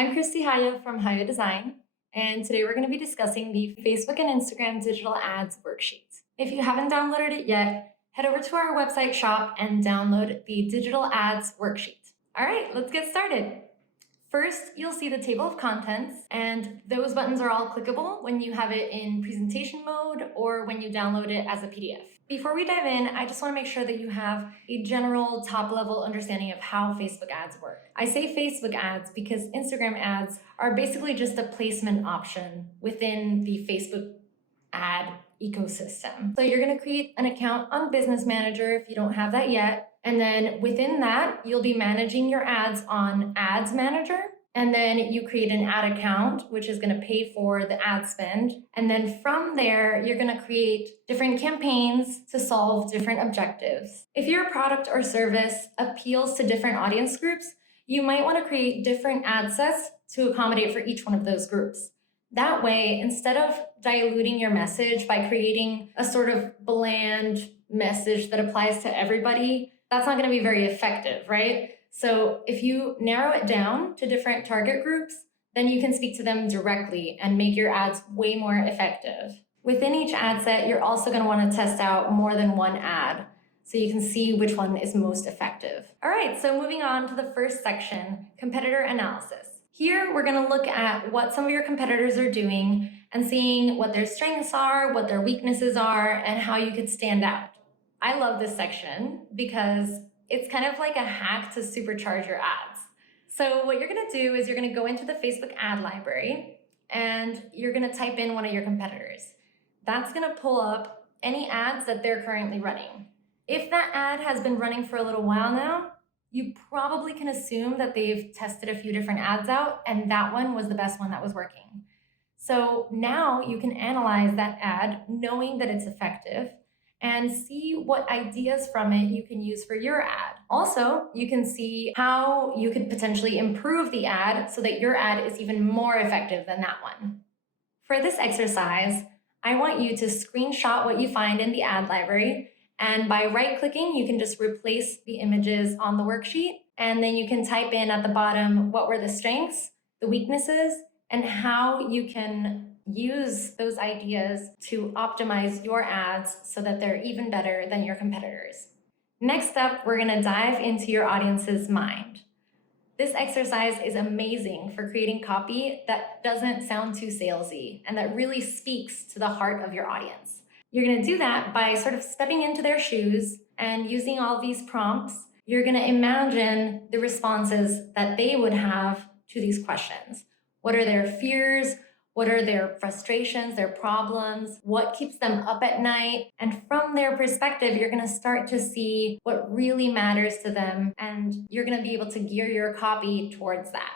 I'm HIYO from HIYO Design, and today we're going to be discussing the Facebook and Instagram digital ads worksheet. If you haven't downloaded it yet, head over to our website shop and download the digital ads worksheet. All right, let's get started. First, you'll see the table of contents, and those buttons are all clickable when you have it in presentation mode or when you download it as a PDF. Before we dive in, I just want to make sure that you have a general top-level understanding of how Facebook ads work. I say Facebook ads because Instagram ads are basically just a placement option within the Facebook ad ecosystem. So you're going to create an account on Business Manager if you don't have that yet. And then within that, you'll be managing your ads on Ads Manager. And then you create an ad account, which is going to pay for the ad spend. And then from there, you're going to create different campaigns to solve different objectives. If your product or service appeals to different audience groups, you might want to create different ad sets to accommodate for each one of those groups. That way, instead of diluting your message by creating a sort of bland message that applies to everybody, that's not going to be very effective, right? So if you narrow it down to different target groups, then you can speak to them directly and make your ads way more effective. Within each ad set, you're also going to want to test out more than one ad so you can see which one is most effective. All right, so moving on to the first section, competitor analysis. Here, we're going to look at what some of your competitors are doing and seeing what their strengths are, what their weaknesses are, and how you could stand out. I love this section because it's kind of like a hack to supercharge your ads. So what you're going to do is you're going to go into the Facebook ad library and you're going to type in one of your competitors. That's going to pull up any ads that they're currently running. If that ad has been running for a little while now, you probably can assume that they've tested a few different ads out and that one was the best one that was working. So now you can analyze that ad knowing that it's effective and see what ideas from it you can use for your ad. Also, you can see how you could potentially improve the ad so that your ad is even more effective than that one. For this exercise, I want you to screenshot what you find in the ad library, and by right-clicking, you can just replace the images on the worksheet, and then you can type in at the bottom what were the strengths, the weaknesses, and how you can use those ideas to optimize your ads so that they're even better than your competitors. Next up, we're going to dive into your audience's mind. This exercise is amazing for creating copy that doesn't sound too salesy and that really speaks to the heart of your audience. You're going to do that by sort of stepping into their shoes and using all these prompts. You're going to imagine the responses that they would have to these questions. What are their fears? What are their frustrations, their problems? What keeps them up at night? And from their perspective, you're going to start to see what really matters to them, and you're going to be able to gear your copy towards that.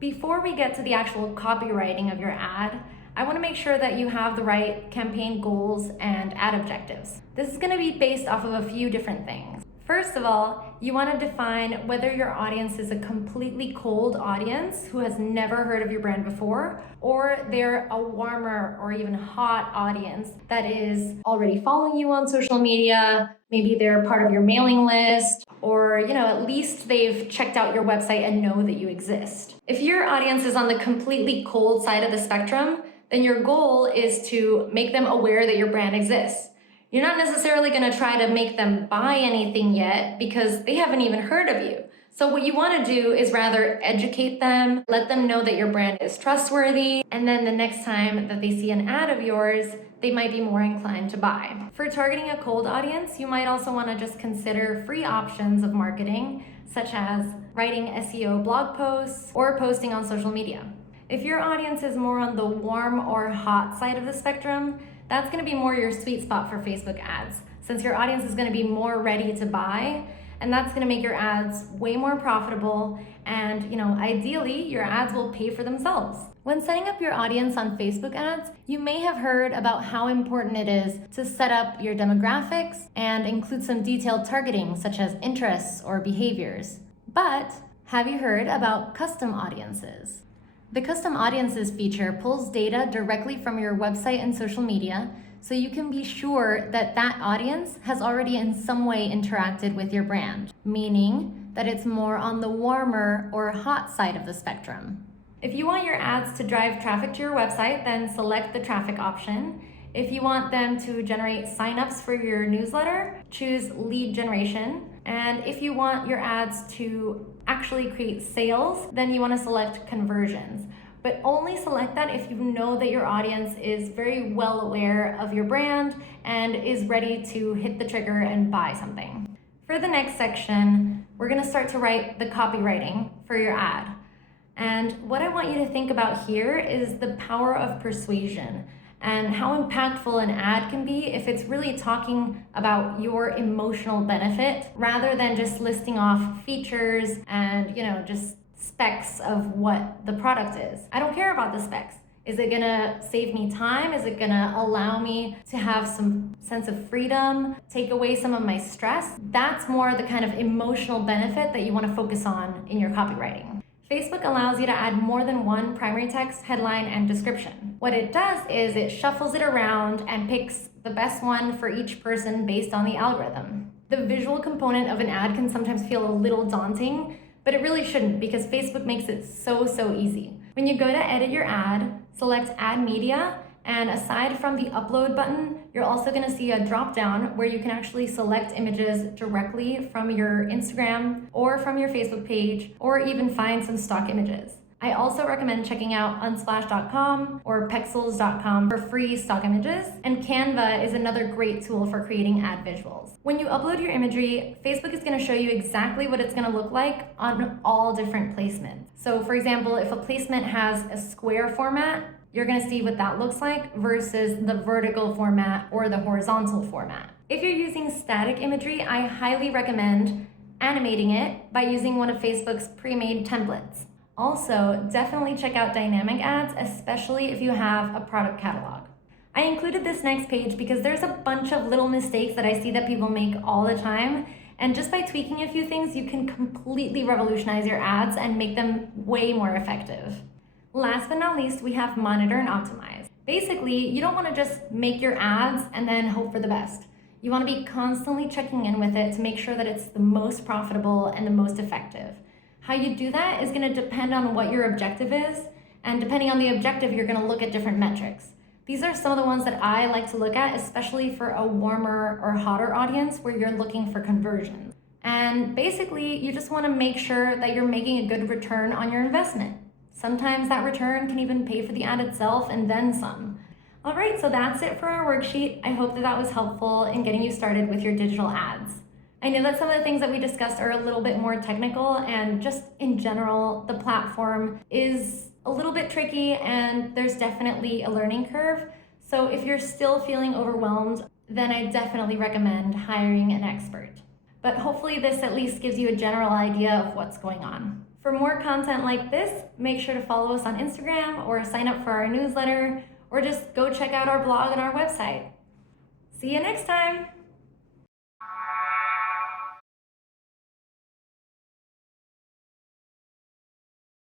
Before we get to the actual copywriting of your ad, I want to make sure that you have the right campaign goals and ad objectives. This is going to be based off of a few different things. First of all, you want to define whether your audience is a completely cold audience who has never heard of your brand before, or they're a warmer or even hot audience that is already following you on social media. Maybe they're part of your mailing list, or at least they've checked out your website and know that you exist. If your audience is on the completely cold side of the spectrum, then your goal is to make them aware that your brand exists. You're not necessarily going to try to make them buy anything yet because they haven't even heard of you. So what you want to do is rather educate them, let them know that your brand is trustworthy, and then the next time that they see an ad of yours, they might be more inclined to buy. For targeting a cold audience, you might also want to just consider free options of marketing, such as writing SEO blog posts or posting on social media. If your audience is more on the warm or hot side of the spectrum, that's going to be more your sweet spot for Facebook ads, since your audience is going to be more ready to buy, and that's going to make your ads way more profitable, and ideally your ads will pay for themselves. When setting up your audience on Facebook ads, you may have heard about how important it is to set up your demographics and include some detailed targeting such as interests or behaviors. But have you heard about custom audiences? The Custom Audiences feature pulls data directly from your website and social media, so you can be sure that that audience has already in some way interacted with your brand, meaning that it's more on the warmer or hot side of the spectrum. If you want your ads to drive traffic to your website, then select the traffic option. If you want them to generate signups for your newsletter, choose lead generation. And if you want your ads to actually create sales, then you want to select conversions. But only select that if you know that your audience is very well aware of your brand and is ready to hit the trigger and buy something. For the next section, we're going to start to write the copywriting for your ad. And what I want you to think about here is the power of persuasion and how impactful an ad can be if it's really talking about your emotional benefit rather than just listing off features and, just specs of what the product is. I don't care about the specs. Is it gonna save me time? Is it gonna allow me to have some sense of freedom, take away some of my stress? That's more the kind of emotional benefit that you wanna focus on in your copywriting. Facebook allows you to add more than one primary text, headline, and description. What it does is it shuffles it around and picks the best one for each person based on the algorithm. The visual component of an ad can sometimes feel a little daunting, but it really shouldn't because Facebook makes it so easy. When you go to edit your ad, select Add Media, and aside from the upload button, you're also going to see a drop down where you can actually select images directly from your Instagram or from your Facebook page, or even find some stock images. I also recommend checking out unsplash.com or pexels.com for free stock images, and Canva is another great tool for creating ad visuals. When you upload your imagery, Facebook is going to show you exactly what it's going to look like on all different placements. So for example, if a placement has a square format, you're going to see what that looks like versus the vertical format or the horizontal format. If you're using static imagery, I highly recommend animating it by using one of Facebook's pre-made templates. Also, definitely check out dynamic ads, especially if you have a product catalog. I included this next page because there's a bunch of little mistakes that I see that people make all the time, and just by tweaking a few things, you can completely revolutionize your ads and make them way more effective. Last but not least, we have monitor and optimize. Basically, you don't want to just make your ads and then hope for the best. You want to be constantly checking in with it to make sure that it's the most profitable and the most effective. How you do that is going to depend on what your objective is, and depending on the objective, you're going to look at different metrics. These are some of the ones that I like to look at, especially for a warmer or hotter audience where you're looking for conversions. And basically, you just want to make sure that you're making a good return on your investment. Sometimes that return can even pay for the ad itself and then some. All right, so that's it for our worksheet. I hope that was helpful in getting you started with your digital ads. I know that some of the things that we discussed are a little bit more technical, and just in general, the platform is a little bit tricky and there's definitely a learning curve. So if you're still feeling overwhelmed, then I definitely recommend hiring an expert. But hopefully this at least gives you a general idea of what's going on. For more content like this, make sure to follow us on Instagram or sign up for our newsletter, or just go check out our blog and our website. See you next time.